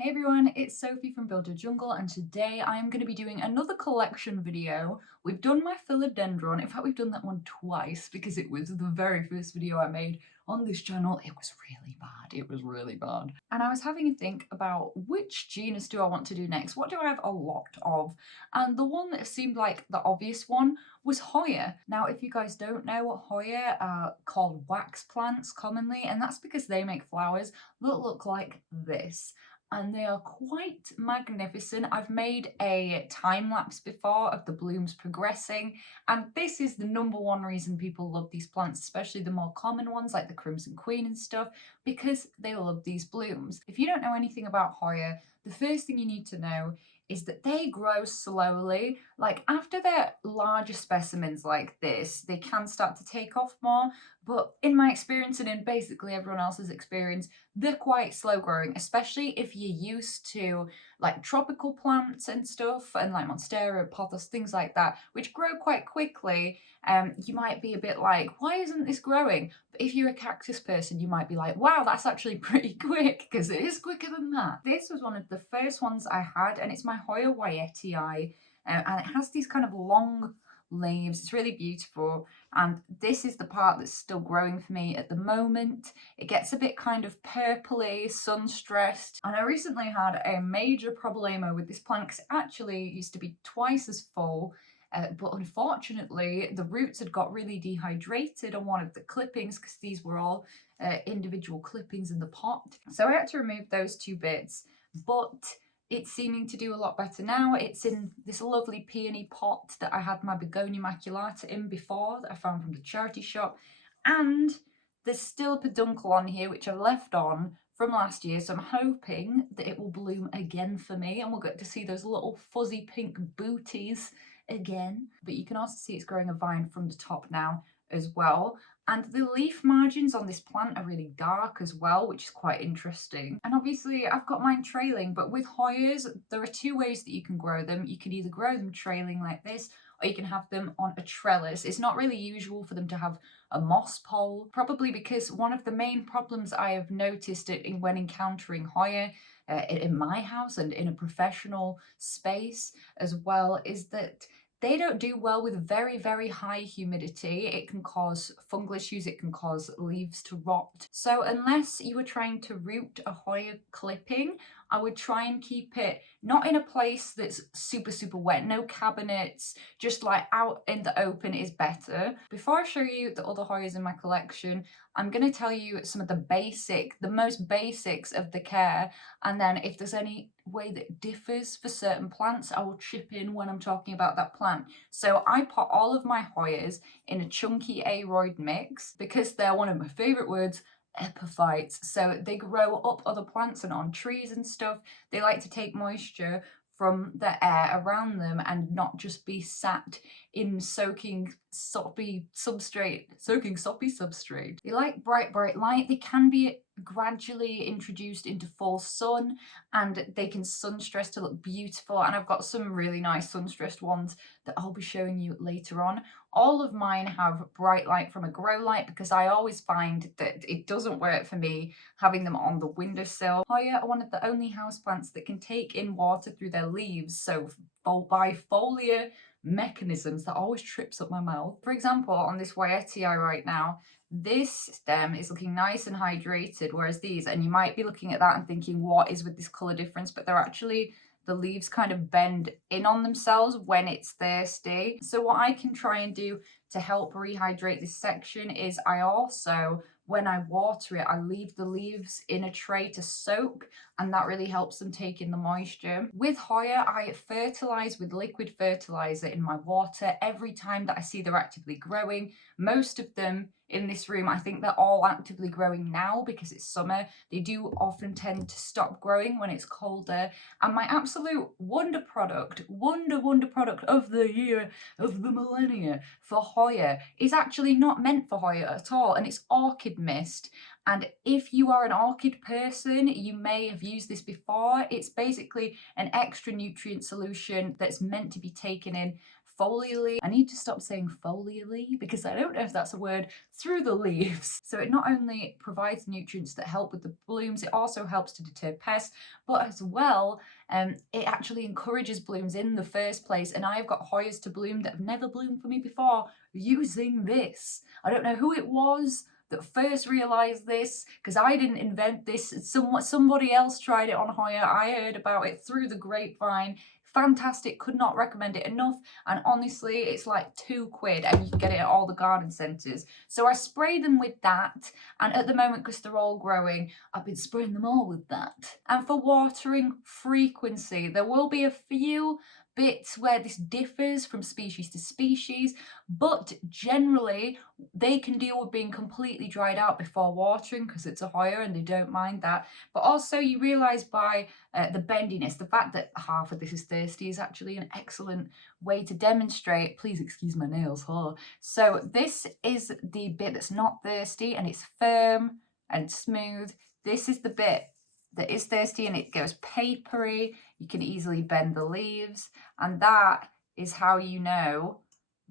Hey everyone, it's Sophie from Build a Jungle, and today I am going to be doing another collection video. We've done my Philodendron. In fact, we've done that one twice because it was the very first video I made on this channel. It was really bad. It was really bad. And I was having a think about which genus do I want to do next? What do I have a lot of? And the one that seemed like the obvious one was Hoya. Now, if you guys don't know, Hoya are called wax plants commonly, and that's because they make flowers that look like this. And they are quite magnificent. I've made a time lapse before of the blooms progressing, and this is the #1 reason people love these plants, especially the more common ones like the Crimson Queen and stuff, because they love these blooms. If you don't know anything about Hoya, the first thing you need to know is that they grow slowly. Like after they're larger specimens like this, they can start to take off more, but in my experience and in basically everyone else's experience, they're quite slow growing, especially if you're used to like tropical plants and stuff and like monstera, pothos, things like that, which grow quite quickly. You might be a bit like, why isn't this growing? But if you're a cactus person, you might be like, wow, that's actually pretty quick, because it is quicker than that. This was one of the first ones I had, and it's my Hoya varieties, and it has these kind of long leaves. It's really beautiful, and this is the part that's still growing for me at the moment. It gets a bit kind of purpley, sun stressed, and I recently had a major problemo with this plant because it actually used to be twice as full. But unfortunately, the roots had got really dehydrated on one of the clippings because these were all individual clippings in the pot. So I had to remove those two bits, but it's seeming to do a lot better now. It's in this lovely peony pot that I had my begonia maculata in before, that I found from the charity shop. And there's still a peduncle on here, which I've left on from last year. So I'm hoping that it will bloom again for me, and we'll get to see those little fuzzy pink booties again. But you can also see it's growing a vine from the top now as well. And the leaf margins on this plant are really dark as well, which is quite interesting. And obviously I've got mine trailing, but with Hoyas, there are two ways that you can grow them. You can either grow them trailing like this, or you can have them on a trellis. It's not really usual for them to have a moss pole, probably because one of the main problems I have noticed when encountering Hoya in my house and in a professional space as well is that they don't do well with very, very high humidity. It can cause fungal issues, it can cause leaves to rot. So unless you were trying to root a Hoya clipping, I would try and keep it not in a place that's super, super wet, no cabinets, just like out in the open is better. Before I show you the other Hoyas in my collection, I'm going to tell you some of the most basics of the care, and then if there's any way that differs for certain plants, I will chip in when I'm talking about that plant. So I put all of my Hoyas in a chunky aroid mix because they're one of my favourite words, epiphytes. So they grow up other plants and on trees and stuff. They like to take moisture from the air around them and not just be sat in soaking soppy substrate. They like bright, bright light. They can be gradually introduced into full sun, and they can sun stress to look beautiful. And I've got some really nice sun stressed ones that I'll be showing you later on. All of mine have bright light from a grow light because I always find that it doesn't work for me having them on the windowsill. Hoya are one of the only houseplants that can take in water through their leaves, so by foliar mechanisms that always trips up my mouth. For example, on this varieties right now, this stem is looking nice and hydrated, whereas these, and you might be looking at that and thinking, what is with this colour difference? But they're actually, the leaves kind of bend in on themselves when it's thirsty. So what I can try and do to help rehydrate this section is I also, when I water it, I leave the leaves in a tray to soak, and that really helps them take in the moisture. With Hoya, I fertilize with liquid fertilizer in my water every time that I see they're actively growing. Most of them in this room, I think they're all actively growing now because it's summer. They do often tend to stop growing when it's colder. And my absolute wonder product of the year, of the millennia for Hoya is actually not meant for Hoya at all, and it's orchid mist. And if you are an orchid person, you may have used this before. It's basically an extra nutrient solution that's meant to be taken in folially. I need to stop saying folially because I don't know if that's a word, through the leaves. So it not only provides nutrients that help with the blooms, it also helps to deter pests, but as well, it actually encourages blooms in the first place. And I've got Hoyas to bloom that have never bloomed for me before using this. I don't know who it was that first realized this, because I didn't invent this. Somebody else tried it on Hoya. I heard about it through the grapevine. Fantastic, could not recommend it enough. And honestly, it's like £2 and you can get it at all the garden centres. So I spray them with that, and at the moment, because they're all growing, I've been spraying them all with that. And for watering frequency, there will be a few bits where this differs from species to species, but generally they can deal with being completely dried out before watering because it's a Hoya and they don't mind that. But also you realise by the bendiness, the fact that half of this is thirsty is actually an excellent way to demonstrate. Please excuse my nails, huh? So this is the bit that's not thirsty and it's firm and smooth. This is the bit that is thirsty and it goes papery. You can easily bend the leaves, and that is how you know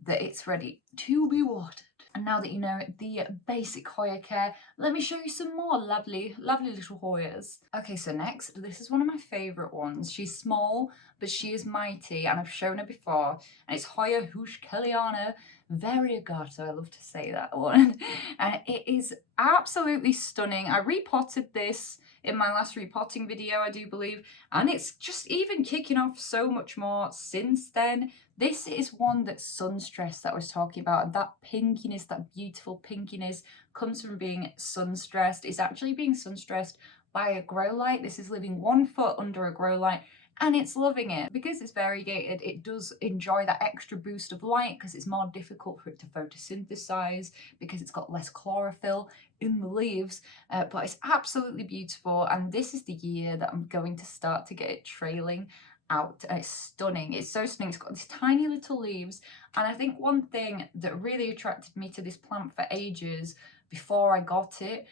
that it's ready to be watered. And now that you know the basic Hoya care, let me show you some more lovely little Hoyas. Okay, so next, this is one of my favourite ones. She's small, but she is mighty, and I've shown her before. And it's Hoya houseplants variegated. I love to say that one. And it is absolutely stunning. I repotted this in my last repotting video, I do believe, and it's just even kicking off so much more since then. This is one that's sun stressed that I was talking about, and that pinkiness, that beautiful pinkiness, comes from being sun stressed. It's actually being sun stressed by a grow light. This is living 1 foot under a grow light, and it's loving it. Because it's variegated, it does enjoy that extra boost of light because it's more difficult for it to photosynthesize because it's got less chlorophyll in the leaves, but it's absolutely beautiful. And this is the year that I'm going to start to get it trailing out. It's stunning. It's so stunning. It's got these tiny little leaves, and I think one thing that really attracted me to this plant for ages before I got it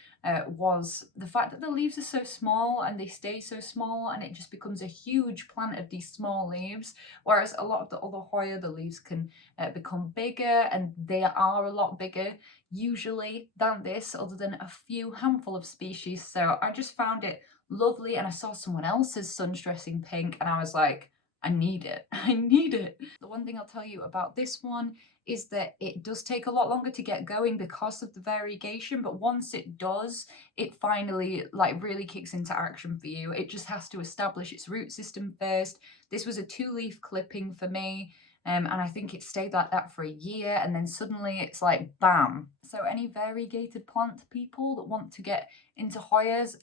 was the fact that the leaves are so small and they stay so small, and it just becomes a huge plant of these small leaves, whereas a lot of the other Hoya, the leaves can become bigger, and they are a lot bigger usually than this, other than a few handful of species. So I just found it lovely, and I saw someone else's sun stressing pink and I was like, I need it. I need it. The one thing I'll tell you about this one is that it does take a lot longer to get going because of the variegation, but once it does, it finally like really kicks into action for you. It just has to establish its root system first. This was a 2-leaf clipping for me. And I think it stayed like that for a year, and then suddenly it's like bam. So any variegated plant people that want to get into Hoyas,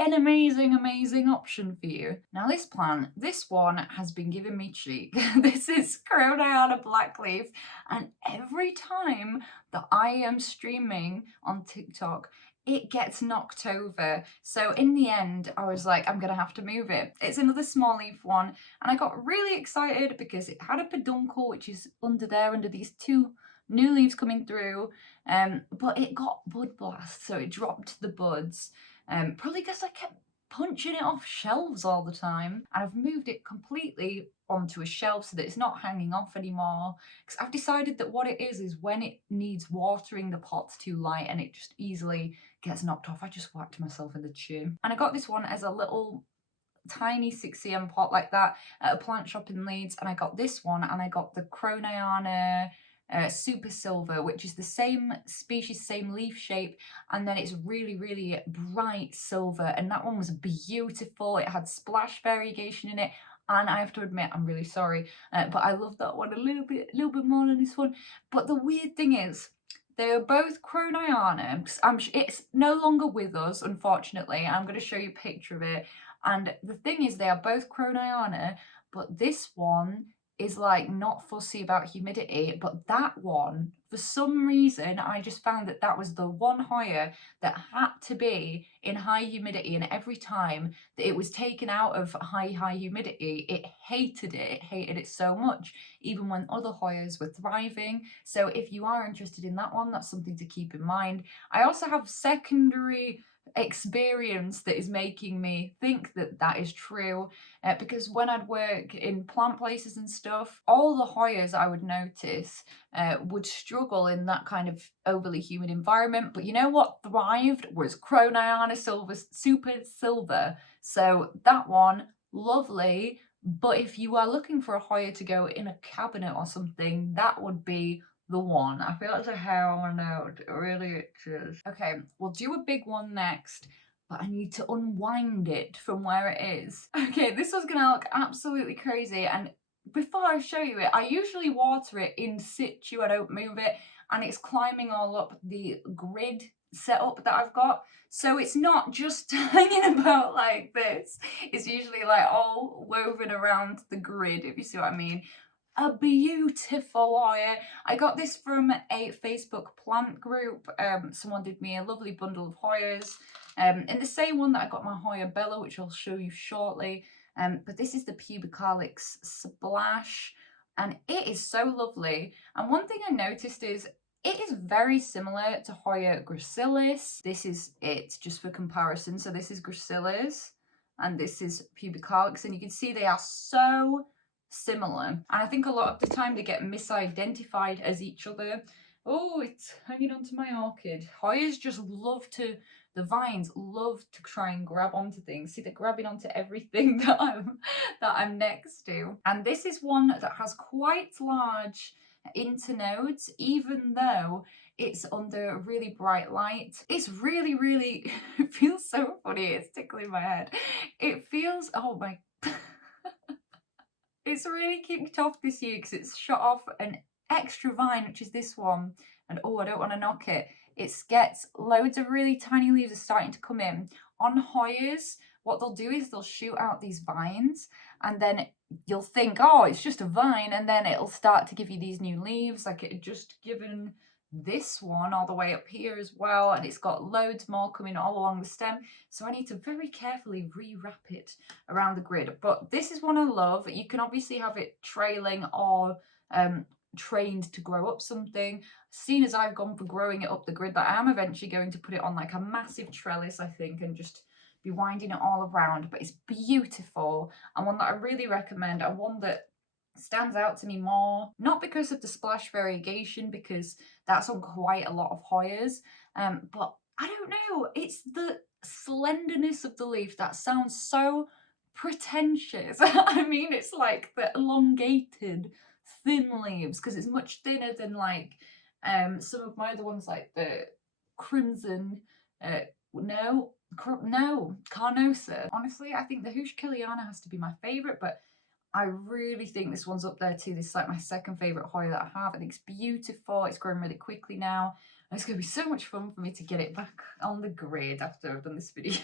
an amazing option for you. Now this plant, this one has been giving me cheek. This is croniana blackleaf, and every time that I am streaming on TikTok, it gets knocked over. So in the end, I was like, I'm gonna have to move it. It's another small leaf one, and I got really excited because it had a peduncle, which is under there, under these 2 new leaves coming through, but it got bud blast, so it dropped the buds. Probably because I kept punching it off shelves all the time, and I've moved it completely onto a shelf so that it's not hanging off anymore, because I've decided that what it is when it needs watering, the pot's too light and it just easily gets knocked off. I just whacked myself in the chin. And I got this one as a little tiny 6cm pot like that at a plant shop in Leeds, and I got this one, and I got the croniana super silver, which is the same species, same leaf shape, and then it's really bright silver, and that one was beautiful. It had splash variegation in it, and I have to admit, I'm really sorry, but I love that one a little bit more than this one. But the weird thing is, they are both croniana. It's no longer with us, unfortunately. I'm going to show you a picture of it. And the thing is, they are both croniana, but this one is like not fussy about humidity, but that one, for some reason, I just found that that was the one Hoya that had to be in high humidity, and every time that it was taken out of high humidity, it hated it so much, even when other Hoyas were thriving. So if you are interested in that one, that's something to keep in mind. I also have secondary experience that is making me think that that is true, because when I'd work in plant places and stuff, all the Hoyas I would notice would struggle in that kind of overly humid environment. But you know what thrived was croniana silver, super silver. So that one, lovely. But if you are looking for a Hoya to go in a cabinet or something, that would be the one. I feel that's a hair on my nose. It really itches. Okay, we'll do a big one next, but I need to unwind it from where it is. Okay, this one's gonna look absolutely crazy, and before I show you it, I usually water it in situ, I don't move it, and it's climbing all up the grid setup that I've got. So it's not just hanging about like this. It's usually like all woven around the grid, if you see what I mean. A beautiful Hoya. I got this from a Facebook plant group. Someone did me a lovely bundle of Hoyas. In the same one that I got my Hoya Bella, which I'll show you shortly. But this is the pubicalyx splash, and it is so lovely. And one thing I noticed is it is very similar to Hoya gracilis. This is it, just for comparison. So this is gracilis, and this is pubicalyx, and you can see they are so similar. And I think a lot of the time they get misidentified as each other. Oh, it's hanging onto my orchid. Hoyas just love to, the vines love to try and grab onto things. See, they're grabbing onto everything that I'm next to. And this is one that has quite large internodes, even though it's under really bright light. It's really, really, it feels so funny. It's tickling my head. It feels, oh my, it's really kicked off this year because it's shot off an extra vine, which is this one. And oh, I don't want to knock it. It gets loads of really tiny leaves are starting to come in. On Hoyas, what they'll do is they'll shoot out these vines, and then you'll think, oh, it's just a vine, and then it'll start to give you these new leaves, like it had just given this one all the way up here as well, and it's got loads more coming all along the stem. So I need to very carefully rewrap it around the grid. But this is one I love. You can obviously have it trailing or trained to grow up something. Seeing as I've gone for growing it up the grid, that I am eventually going to put it on like a massive trellis, I think, and just be winding it all around. But it's beautiful, and one that I really recommend, and one that stands out to me more, not because of the splash variegation, because that's on quite a lot of Hoyas, but I don't know, it's the slenderness of the leaf that sounds so pretentious. I mean, it's like the elongated thin leaves, because it's much thinner than like some of my other ones, like the crimson, no, carnosa. Honestly, I think the kenejiana has to be my favorite, but I really think this one's up there too. This is like my second favourite Hoya that I have. I think it's beautiful. It's growing really quickly now. And it's going to be so much fun for me to get it back on the grid after I've done this video.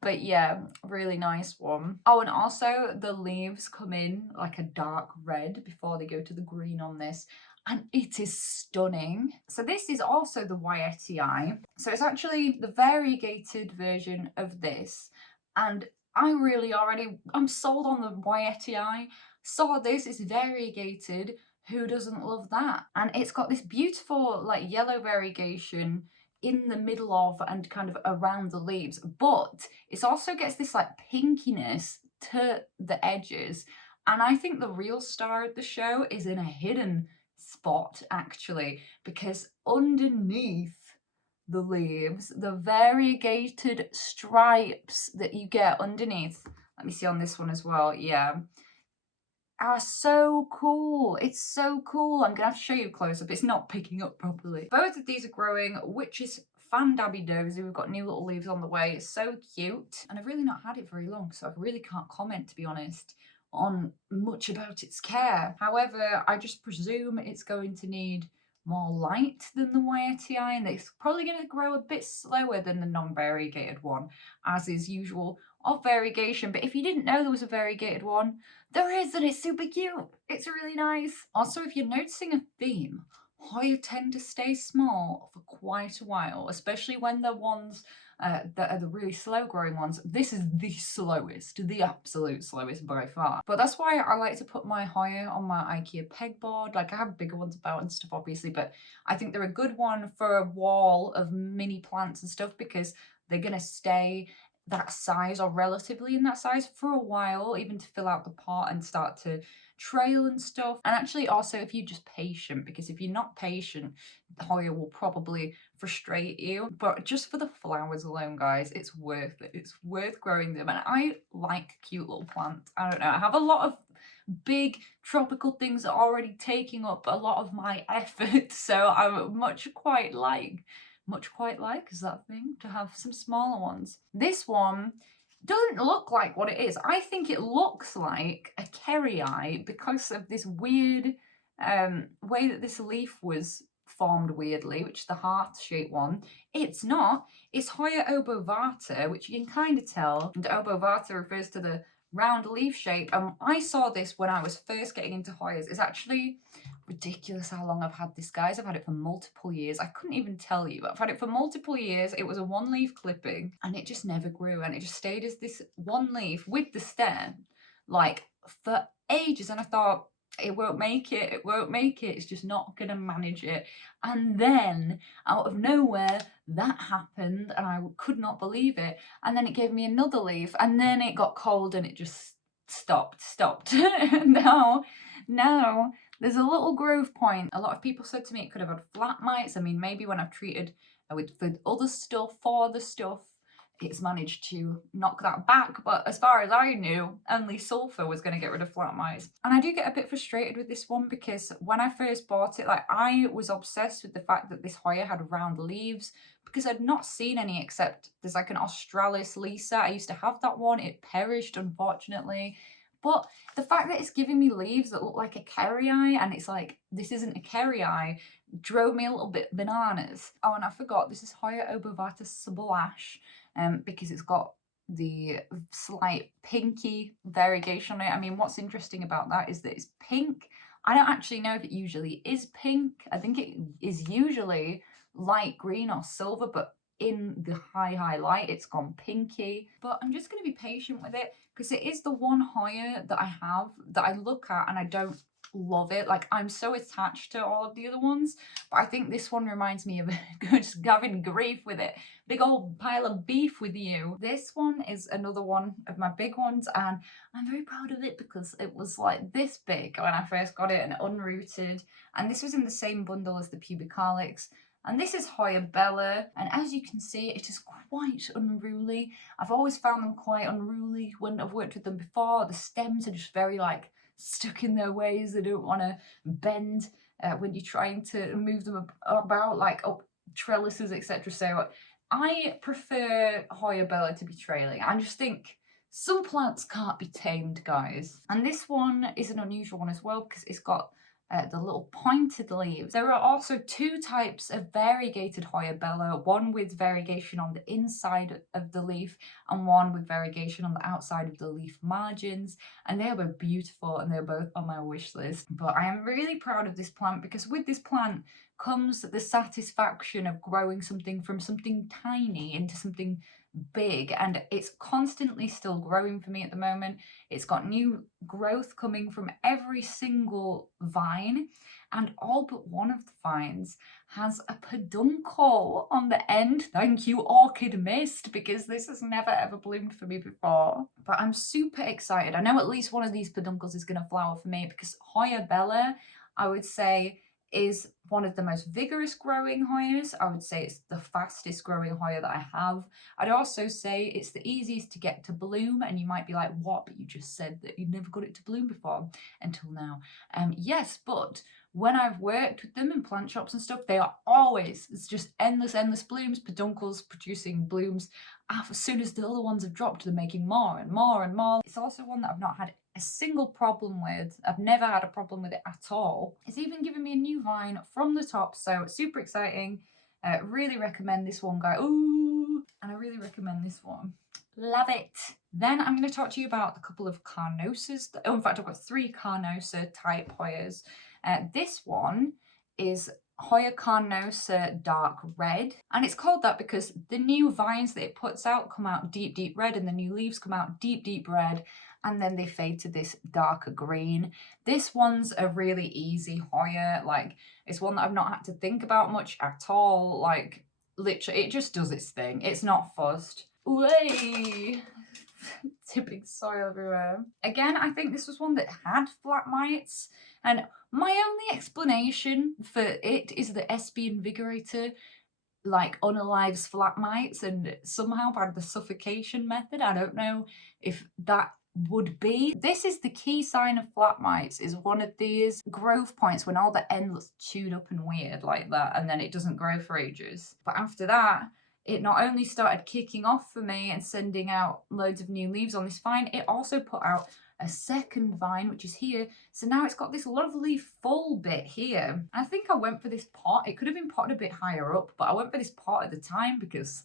But yeah, really nice one. Oh, and also the leaves come in like a dark red before they go to the green on this. And it is stunning. So this is also the wrayii. So it's actually the variegated version of this. And I'm sold on the wrayii. Saw this, it's variegated. Who doesn't love that? And it's got this beautiful like yellow variegation in the middle of and kind of around the leaves, but it also gets this like pinkiness to the edges. And I think the real star of the show is in a hidden spot, actually, because underneath the leaves, the variegated stripes that you get underneath, let me see on this one as well, yeah, are so cool. It's so cool. I'm gonna have to show you close up. It's not picking up properly. Both of these are growing, which is fan-dabby-dozy. We've got new little leaves on the way. It's so cute. And I've really not had it very long, so I really can't comment, to be honest, on much about its care. However, I just presume it's going to need more light than the wrayii, and it's probably going to grow a bit slower than the non-variegated one, as is usual of variegation. But if you didn't know there was a variegated one, there is, and it's super cute. It's really nice. Also, if you're noticing a theme, Hoya tend to stay small for quite a while, especially when they're ones that are the really slow growing ones. This is the slowest, the absolute slowest by far. But that's why I like to put my Hoya on my IKEA pegboard. Like, I have bigger ones about and stuff, obviously, but I think they're a good one for a wall of mini plants and stuff, because they're going to stay that size or relatively in that size for a while, even to fill out the pot and start to trail and stuff. And actually also if you're just patient, because if you're not patient, the Hoya will probably frustrate you. But just for the flowers alone, guys, it's worth it. It's worth growing them. And I like cute little plants. I don't know, I have a lot of big tropical things are already taking up a lot of my effort, so I much quite like, is that thing, to have some smaller ones. This one doesn't look like what it is. I think it looks like a kenejiana because of this weird way that this leaf was formed weirdly, which is the heart-shaped one. It's not. It's Hoya obovata, which you can kind of tell. And obovata refers to the round leaf shape. I saw this when I was first getting into Hoyas. It's actually ridiculous how long I've had this, guys. I've had it for multiple years. I couldn't even tell you, but I've had it for multiple years. It was a one leaf clipping and it just never grew, and it just stayed as this one leaf with the stem like for ages. And I thought, it won't make it, it won't make it, it's just not gonna manage it. And then out of nowhere that happened and I could not believe it. And then it gave me another leaf, and then it got cold and it just stopped. now there's a little growth point. A lot of people said to me it could have had flat mites. I mean, maybe when I've treated with other stuff, for other stuff, it's managed to knock that back, but as far as I knew, only sulfur was going to get rid of flat mites. And I do get a bit frustrated with this one because when I first bought it, like, I was obsessed with the fact that this Hoya had round leaves because I'd not seen any, except there's like an Australis Lisa. I used to have that one. It perished, unfortunately. But the fact that it's giving me leaves that look like a kenejiana, and it's like, this isn't a kenejiana, drove me a little bit bananas. Oh, and I forgot, this is Hoya obovata splash. Because it's got the slight pinky variegation on it. I mean, what's interesting about that is that it's pink. I don't actually know if it usually is pink. I think it is usually light green or silver, but in the high light, it's gone pinky. But I'm just going to be patient with it because it is the one Hoya that I have that I look at and I don't love it. Like, I'm so attached to all of the other ones, but I think this one reminds me of just having grief with it. Big old pile of beef with you. This one is another one of my big ones, and I'm very proud of it because it was like this big when I first got it and unrooted. And this was in the same bundle as the pubicalyx. And this is Hoya Bella, and as you can see, it is quite unruly. I've always found them quite unruly when I've worked with them before. The stems are just very like stuck in their ways. They don't want to bend when you're trying to move them about, like up trellises, etc. So I prefer Hoya Bella to be trailing. I just think some plants can't be tamed, guys. And this one is an unusual one as well because it's got the little pointed leaves. There are also two types of variegated Hoya Bella, one with variegation on the inside of the leaf and one with variegation on the outside of the leaf margins, and they are both beautiful and they're both on my wish list. But I am really proud of this plant because with this plant comes the satisfaction of growing something from something tiny into something big, and it's constantly still growing for me at the moment. It's got new growth coming from every single vine, and all but one of the vines has a peduncle on the end. Thank you, orchid mist, because this has never ever bloomed for me before. But I'm super excited. I know at least one of these peduncles is going to flower for me because Hoya Bella, I would say, is one of the most vigorous growing Hoyas. I would say it's the fastest growing Hoya that I have. I'd also say it's the easiest to get to bloom, and you might be like, what? But you just said that you'd never got it to bloom before until now. Yes, but when I've worked with them in plant shops and stuff, they are always, it's just endless blooms, peduncles producing blooms. As soon as the other ones have dropped, they're making more and more and more. It's also one that I've not had a single problem with. I've never had a problem with it at all. It's even given me a new vine from the top, so super exciting. Really recommend this one, guys. Ooh, and I really recommend this one. Love it. Then I'm going to talk to you about a couple of carnosas. Oh, in fact, I've got 3 carnosa type Hoyas. This one is Hoya Carnosa Dark Red, and it's called that because the new vines that it puts out come out deep red, and the new leaves come out deep red, and then they fade to this darker green. This one's a really easy Hoya. Like, it's one that I've not had to think about much at all. Like, literally, it just does its thing. It's not fussed. Way. Tipping soil everywhere. Again, I think this was one that had flat mites, and my only explanation for it is that SB Invigorator like unalives flat mites, and somehow by the suffocation method, I don't know if that would be. This is the key sign of flat mites, is one of these growth points when all the end looks chewed up and weird like that, and then it doesn't grow for ages. But after that, it not only started kicking off for me and sending out loads of new leaves on this vine, it also put out a second vine, which is here. So now it's got this lovely full bit here. I think I went for this pot. It could have been potted a bit higher up, but I went for this pot at the time because,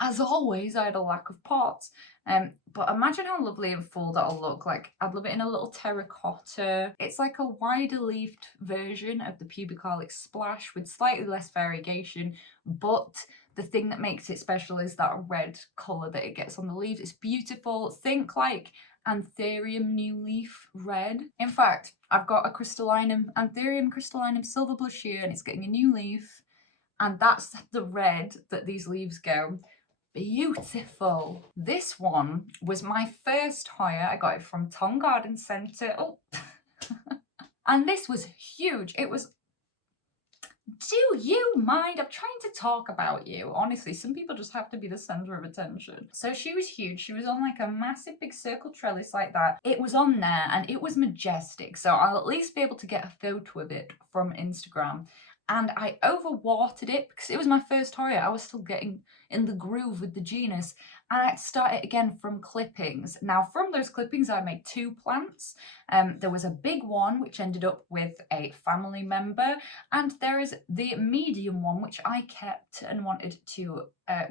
as always, I had a lack of pots. But imagine how lovely and full that'll look. Like, I'd love it in a little terracotta. It's like a wider leafed version of the pubicalyx splash with slightly less variegation, but the thing that makes it special is that red colour that it gets on the leaves. It's beautiful. Think like Anthurium new leaf red. In fact, I've got a crystallinum, Anthurium crystallinum silver blush here, and it's getting a new leaf, and that's the red that these leaves go. Beautiful. This one was my first Hoya. I got it from Tom Garden Centre. Oh. And this was huge. It was, do you mind? I'm trying to talk about you. Honestly, some people just have to be the center of attention. So she was huge. She was on like a massive big circle trellis like that. It was on there and it was majestic. So I'll at least be able to get a photo of it from Instagram. And I overwatered it because it was my first Hoya. I was still getting in the groove with the genus. And I started again from clippings. Now, from those clippings, I made 2 plants. There was a big one, which ended up with a family member. And there is the medium one, which I kept and wanted to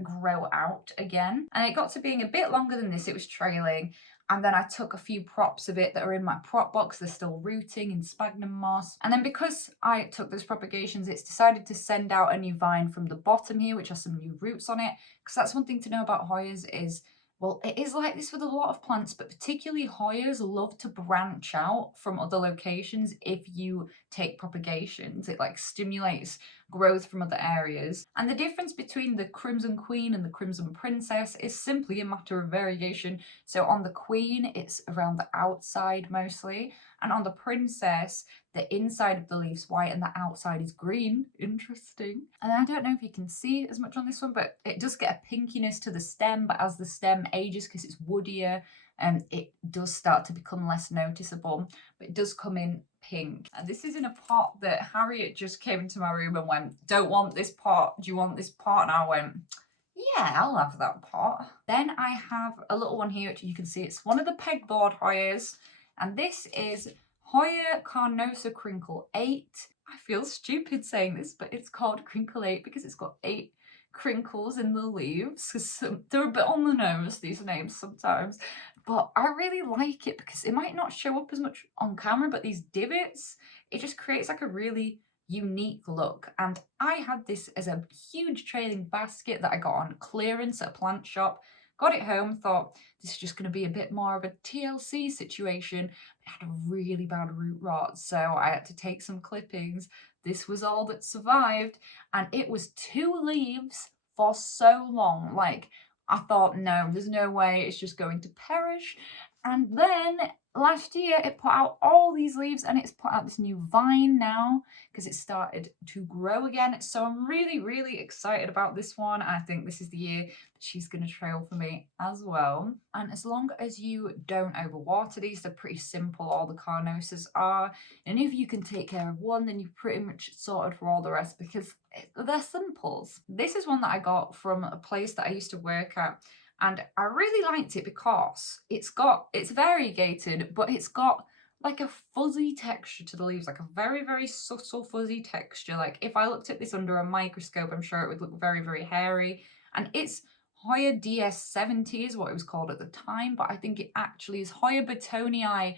grow out again. And it got to being a bit longer than this. It was trailing. And then I took a few props of it that are in my prop box. They're still rooting in sphagnum moss. And then because I took those propagations, it's decided to send out a new vine from the bottom here, which has some new roots on it. Because that's one thing to know about Hoyas is, well, it is like this with a lot of plants, but particularly Hoyas love to branch out from other locations if you take propagations. It like stimulates growth from other areas. And the difference between the Crimson Queen and the Crimson Princess is simply a matter of variegation. So on the Queen, it's around the outside mostly. And on the Princess, the inside of the leaf's white and the outside is green. Interesting. And I don't know if you can see as much on this one, but it does get a pinkiness to the stem, but as the stem ages, because it's woodier, it does start to become less noticeable, but it does come in pink. And this is in a pot that Harriet just came into my room and went, "Don't want this pot, do you want this pot?" And I went, "Yeah, I'll have that pot." Then I have a little one here, which you can see it's one of the pegboard Hoyas, and this is Hoya Carnosa Crinkle 8. I feel stupid saying this, but it's called Crinkle 8 because it's got 8 crinkles in the leaves. Because they're a bit on the nose, these names sometimes. But I really like it because it might not show up as much on camera, but these divots, it just creates like a really unique look. And I had this as a huge trailing basket that I got on clearance at a plant shop. Got it home, thought this is just going to be a bit more of a TLC situation. It had a really bad root rot, so I had to take some clippings. This was all that survived, and it was 2 leaves for so long. Like, I thought, no, there's no way it's just going to perish. And then last year it put out all these leaves, and it's put out this new vine now because it started to grow again. So I'm really, really excited about this one. I think this is the year that she's going to trail for me as well. And as long as you don't overwater these, they're pretty simple, all the carnosas are. And if you can take care of one, then you've pretty much sorted for all the rest because they're simples. This is one that I got from a place that I used to work at. And I really liked it because it's variegated, but it's got like a fuzzy texture to the leaves, like a very, very subtle fuzzy texture. Like if I looked at this under a microscope, I'm sure it would look very, very hairy. And it's Hoya DS70 is what it was called at the time, but I think it actually is Hoya Burtonii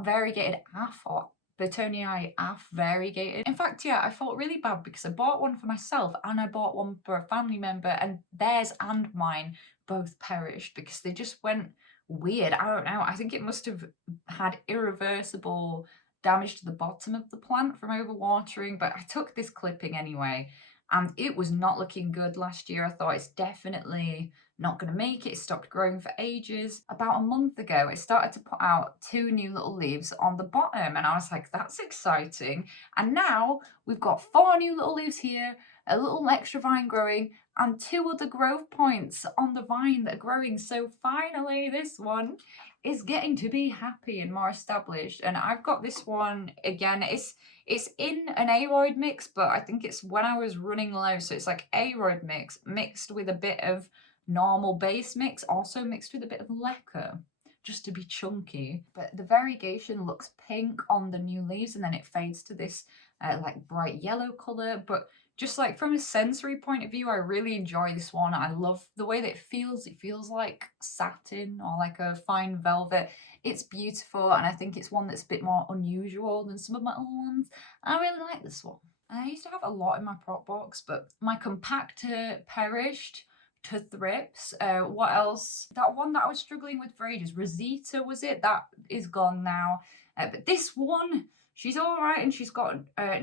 variegated AF or Burtonii AF variegated. In fact, yeah, I felt really bad because I bought one for myself and I bought one for a family member, and theirs and mine both perished because they just went weird. I don't know. I think it must have had irreversible damage to the bottom of the plant from overwatering, but I took this clipping anyway. and it was not looking good last year. I thought it's definitely not going to make it. It stopped growing for ages. About a month ago, it started to put out 2 new little leaves on the bottom, and I was like, that's exciting. And now we've got 4 new little leaves here, a little extra vine growing, and 2 other growth points on the vine that are growing. So finally, this one is getting to be happy and more established. And I've got this one again. It's in an aroid mix, but I think it's when I was running low. So it's like aroid mix mixed with a bit of normal base mix, also mixed with a bit of leca, just to be chunky. But the variegation looks pink on the new leaves, and then it fades to this like bright yellow color. But just like from a sensory point of view, I really enjoy this one. I love the way that it feels. It feels like satin or like a fine velvet. It's beautiful, and I think it's one that's a bit more unusual than some of my other ones. I really like this one. I used to have a lot in my prop box, but my compactor perished to thrips. What else? That one that I was struggling with for ages, Rosita, was it? That is gone now. But this one, she's all right, and she's got 3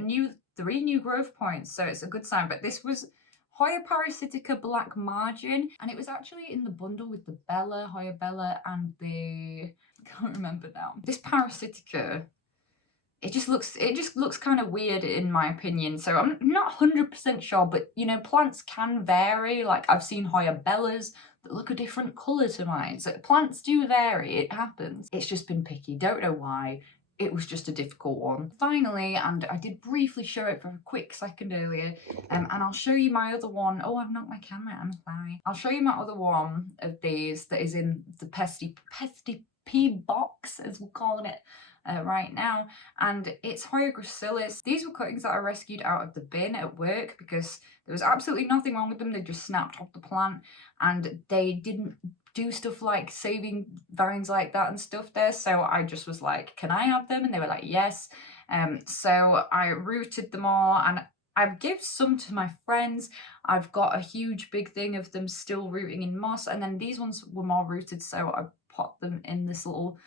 new growth points, so it's a good sign. But this was Hoya parasitica black margin, and it was actually in the bundle with the Bella, Hoya Bella, and the, I can't remember now. This parasitica, it just looks kind of weird in my opinion. So I'm not 100% sure, but you know, plants can vary. Like I've seen Hoya Bellas that look a different colour to mine. So plants do vary, it happens. It's just been picky, don't know why. It was just a difficult one. Finally, and I did briefly show it for a quick second earlier, and I'll show you my other one. Oh, I've knocked my camera, I'm sorry. I'll show you my other one of these that is in the pesty P box, as we're calling it right now, and it's Hoya gracilis. These were cuttings that I rescued out of the bin at work because there was absolutely nothing wrong with them. They just snapped off the plant, and they didn't do stuff like saving vines like that and stuff there. So I just was like, can I have them? And they were like, yes. So I rooted them all, and I've given some to my friends. I've got a huge big thing of them still rooting in moss, and then these ones were more rooted, so I pot them in this little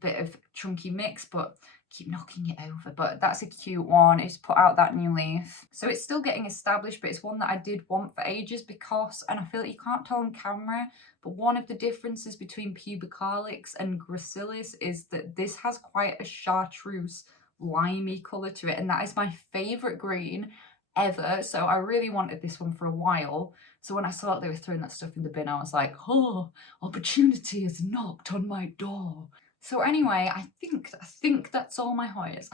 bit of chunky mix, but keep knocking it over. But that's a cute one. It's put out that new leaf, so it's still getting established, but it's one that I did want for ages because, and I feel like you can't tell on camera, but one of the differences between pubicalyx and gracilis is that this has quite a chartreuse limey colour to it, and that is my favourite green ever. So I really wanted this one for a while. So when I saw that they were throwing that stuff in the bin, I was like, oh, opportunity has knocked on my door. So anyway, I think that's all my Hoyas.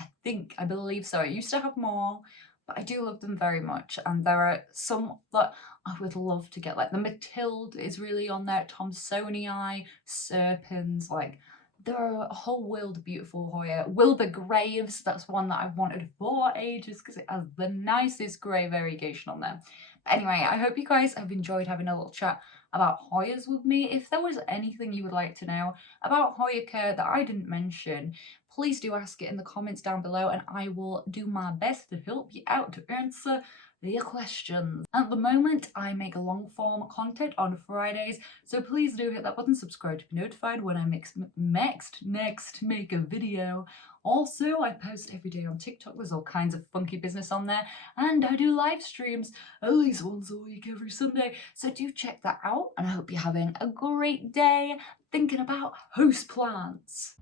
I believe so. I used to have more, but I do love them very much. And there are some that I would love to get, like the Matilde is really on there, Thomsonii, Serpens, like there are a whole world of beautiful Hoya. Wilbur Graves, that's one that I've wanted for ages because it has the nicest grey variegation on there. But anyway, I hope you guys have enjoyed having a little chat about Hoyas with me. If there was anything you would like to know about Hoya care that I didn't mention, please do ask it in the comments down below, and I will do my best to help you out to answer your questions. At the moment, I make a long form content on Fridays, so please do hit that button, subscribe to be notified when I next make a video. Also, I post every day on TikTok. There's all kinds of funky business on there, and I do live streams at least once a week every Sunday, so do check that out, and I hope you're having a great day thinking about houseplants.